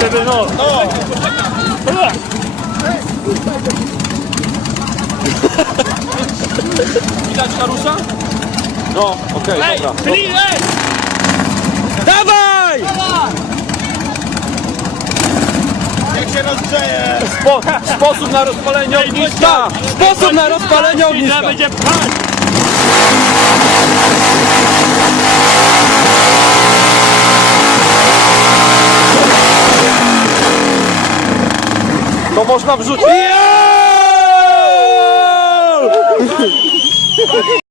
Żeby no. Widać Karusza? No, okej, dobra. Dawaj! Jak się rozgrzeje! Sposób na rozpalenie ogniska! Sposób na rozpalenie ogniska! Będzie pchać! To można wrzucić.